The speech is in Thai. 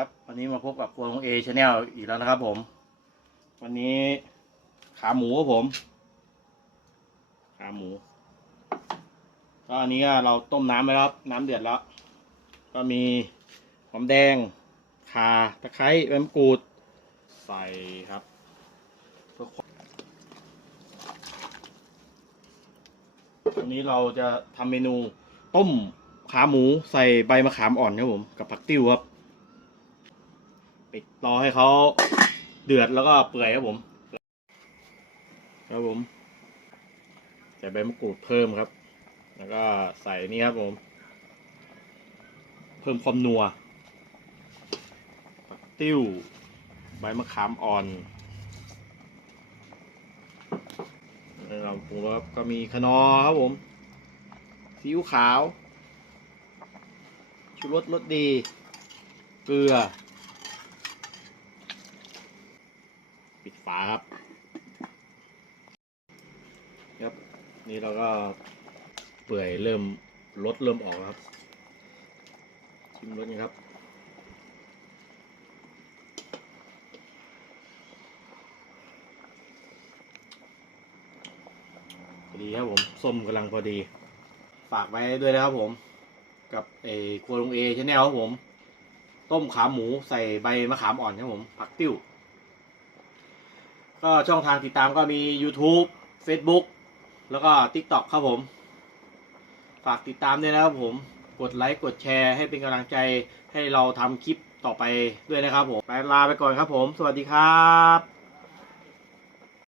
ครับวันนี้มาพบกับครัวของเอชาแนลอีกแล้วนะครับผม วันนี้ขาหมูครับผม ขาหมูก็อันนี้เราต้มน้ำไปแล้วครับน้ำเดือดแล้ว ก็มีหอมแดงข่าตะไคร้ใบมะกรูด ใส่ครับวันนี้เราจะทำเมนูต้มขาหมูใส่ใบมะขามอ่อนครับผม กับผักติ้วครับ รอให้เขาเดือดแล้วก็เปื่อยครับผม ครับผม ใส่ใบมะกรูดเพิ่มครับ แล้วก็ใส่นี่ครับผม เพิ่มความนัวผักติ้ว ใบมะขามอ่อนเราปรุงรสก็มีคนอครับผมซีอิ๊วขาวชูรสรสดี เกลือ ปิดฝาครับครับ นี่เราก็เปื่อยเริ่มรสเริ่มออกครับ ชิมรสนี่ครับดีครับผมส้มกำลังพอดี ฝากไว้ด้วยนะครับผม กับเอครัวลุงเอชแนลครับผม ต้มขาหมูใส่ใบมะขามอ่อนครับผม ผักติ้ว ก็ช่องทางติดตามก็มี YouTube Facebook แล้วก็ TikTok ครับผม ฝากติดตามด้วยนะครับผม กดไลค์กดแชร์ให้เป็นกำลังใจให้เราทำคลิปต่อไปด้วยนะครับผมไปลาไปก่อนครับผม สวัสดีครับ